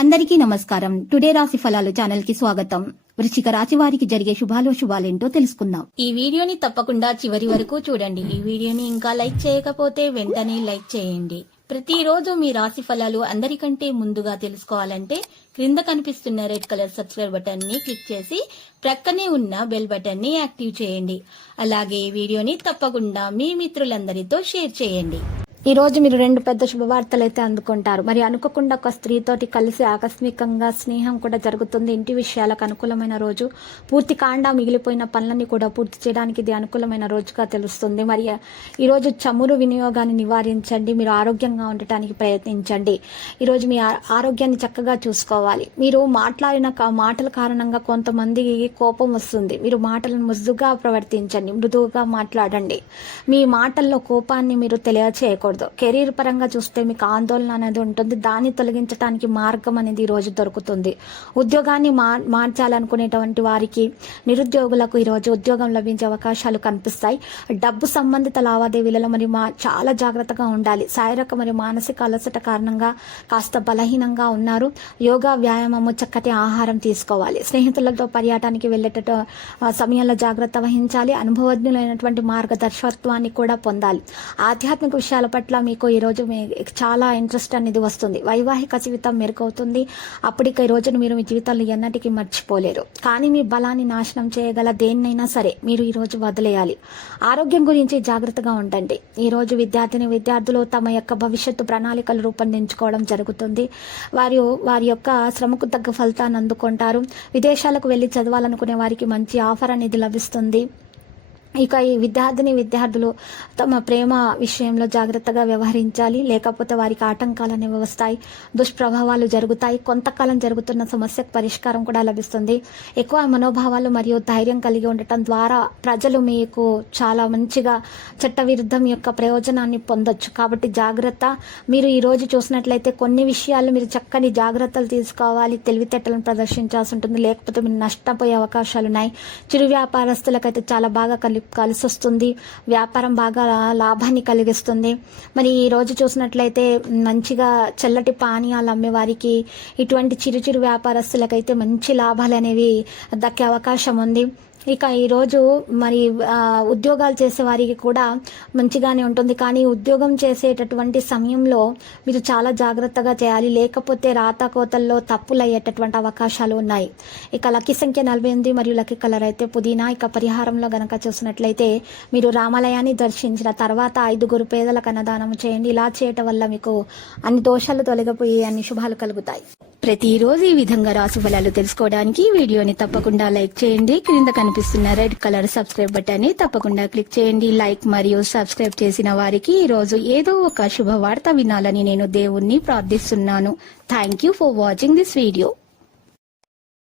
అందరికీ నమస్కారం. టుడే రాశి ఫలాలు ఛానల్ కి స్వాగతం. వృశ్చిక రాశి వారికి జరిగే శుభాలేంటో తెలుసుకుందాం. ఈ వీడియోని తప్పకుండా చివరి వరకు చూడండి. ఈ వీడియోని ఇంకా లైక్ చేయకపోతే వెంటనే లైక్ చేయండి. ప్రతిరోజు మీ రాశి ఫలాలు అందరికంటే ముందుగా తెలుసుకోవాలంటే క్రింద కనిపిస్తున్న రెడ్ కలర్ సబ్స్క్రైబ్ బటన్ ని క్లిక్ చేసి ప్రక్కనే ఉన్న బెల్ బటన్ ని యాక్టివ్ చేయండి. అలాగే ఈ వీడియోని తప్పకుండా మీ మిత్రులందరితో షేర్ చేయండి. ఈ రోజు మీరు 2 పెద్ద శుభవార్తలు అయితే అందుకుంటారు. మరి అనుకోకుండా ఒక స్త్రీతోటి కలిసి ఆకస్మికంగా స్నేహం కూడా జరుగుతుంది. ఇంటి విషయాలకు అనుకూలమైన రోజు. పూర్తి కాండా మిగిలిపోయిన పనులన్నీ కూడా పూర్తి చేయడానికి ఇది అనుకూలమైన రోజుగా తెలుస్తుంది. మరి ఈ రోజు చమురు వినియోగాన్ని నివారించండి. మీరు ఆరోగ్యంగా ఉండటానికి ప్రయత్నించండి. ఈరోజు మీ ఆరోగ్యాన్ని చక్కగా చూసుకోవాలి. మీరు మాట్లాడిన మాటల కారణంగా కొంతమందికి కోపం వస్తుంది. మీరు మాటలను ముద్దుగా ప్రవర్తించండి, మృదువుగా మాట్లాడండి. మీ మాటల్లో కోపాన్ని మీరు తెలియచేయకూడదు. కెరీర్ పరంగా చూస్తే మీకు ఆందోళన అనేది ఉంటుంది. దాన్ని తొలగించడానికి మార్గం అనేది ఈ రోజు దొరుకుతుంది. ఉద్యోగాన్ని మార్చాలనుకునేటువంటి వారికి, నిరుద్యోగులకు ఈ రోజు ఉద్యోగం లభించే అవకాశాలు కనిపిస్తాయి. డబ్బు సంబంధిత లావాదేవీలలో మరి చాలా జాగ్రత్తగా ఉండాలి. శారీరక మరియు మానసిక అలసట కారణంగా కాస్త బలహీనంగా ఉన్నారు. యోగా, వ్యాయామము, చక్కటి ఆహారం తీసుకోవాలి. స్నేహితులతో పర్యటనకి వెళ్ళేట సమయంలో జాగ్రత్త వహించాలి. అనుభవజ్ఞులైనటువంటి మార్గదర్శకత్వాన్ని కూడా పొందాలి. ఆధ్యాత్మిక విషయాల పట్ల మీకు ఈరోజు చాలా ఇంట్రెస్ట్ అనేది వస్తుంది. వైవాహిక జీవితం మెరుగవుతుంది. అప్పటికి ఈ రోజును మీరు మీ జీవితంలో ఎన్నటికీ మర్చిపోలేరు. కానీ మీ బలాన్ని నాశనం చేయగల దేన్నైనా సరే మీరు ఈ రోజు వదిలేయాలి. ఆరోగ్యం గురించి జాగ్రత్తగా ఉండండి. ఈ రోజు విద్యార్థులు తమ యొక్క భవిష్యత్తు ప్రణాళికలు రూపొందించుకోవడం జరుగుతుంది. వారి యొక్క శ్రమకు తగ్గ ఫలితాన్ని అందుకుంటారు. విదేశాలకు వెళ్లి చదవాలనుకునే వారికి మంచి ఆఫర్ అనేది లభిస్తుంది. ఇక ఈ విద్యార్థులు తమ ప్రేమ విషయంలో జాగ్రత్తగా వ్యవహరించాలి. లేకపోతే వారికి ఆటంకాలు అనేవి వస్తాయి, దుష్ప్రభావాలు జరుగుతాయి. కొంతకాలం జరుగుతున్న సమస్యకు పరిష్కారం కూడా లభిస్తుంది. ఎక్కువ మనోభావాలు మరియు ధైర్యం కలిగి ఉండటం ద్వారా ప్రజలు మీకు చాలా మంచిగా చట్టవిరుద్ధం యొక్క ప్రయోజనాన్ని పొందొచ్చు. కాబట్టి జాగ్రత్త. మీరు ఈ రోజు చూసినట్లయితే కొన్ని విషయాలు మీరు చక్కని జాగ్రత్తలు తీసుకోవాలి. తెలివితేటలను ప్రదర్శించాల్సి ఉంటుంది. లేకపోతే మీరు నష్టపోయే అవకాశాలు ఉన్నాయి. చిరు వ్యాపారస్తులకైతే చాలా బాగా కలిసి వస్తుంది. వ్యాపారం బాగా లాభాన్ని కలిగిస్తుంది. మరి ఈ రోజు చూసినట్లయితే మంచిగా చల్లటి పానీయాలు అమ్మే వారికి, ఇటువంటి చిరు వ్యాపారస్తులకైతే మంచి లాభాలు అనేవి దక్కే అవకాశం ఉంది. ఇక ఈరోజు మరి ఉద్యోగాలు చేసే వారికి కూడా మంచిగానే ఉంటుంది. కానీ ఉద్యోగం చేసేటటువంటి సమయంలో మీరు చాలా జాగ్రత్తగా చేయాలి. లేకపోతే రాతాకోతల్లో తప్పులు అయ్యేటటువంటి అవకాశాలు ఉన్నాయి. ఇక లక్కీ సంఖ్య 48 మరియు లక్కీ కలర్ అయితే పుదీనా. ఇక పరిహారంలో గనక చూసినట్లయితే మీరు రామాలయాన్ని దర్శించిన తర్వాత 5 పేదలకు అన్నదానం చేయండి. ఇలా చేయటం వల్ల మీకు అన్ని దోషాలు తొలగిపోయి అన్ని శుభాలు కలుగుతాయి. ప్రతిరోజు ఈ విధంగా రాశి ఫలాలు తెలుసుకోవడానికి వీడియోని తప్పకుండా లైక్ చేయండి. క్రింద కనిపిస్తున్న రెడ్ కలర్ సబ్స్క్రైబ్ బటన్ ని తప్పకుండా క్లిక్ చేయండి. లైక్ మరియు సబ్స్క్రైబ్ చేసిన వారికి ఈ రోజు ఏదో ఒక శుభవార్త వినాలని నేను దేవుణ్ణి ప్రార్థిస్తున్నాను. Thank you for watching this video.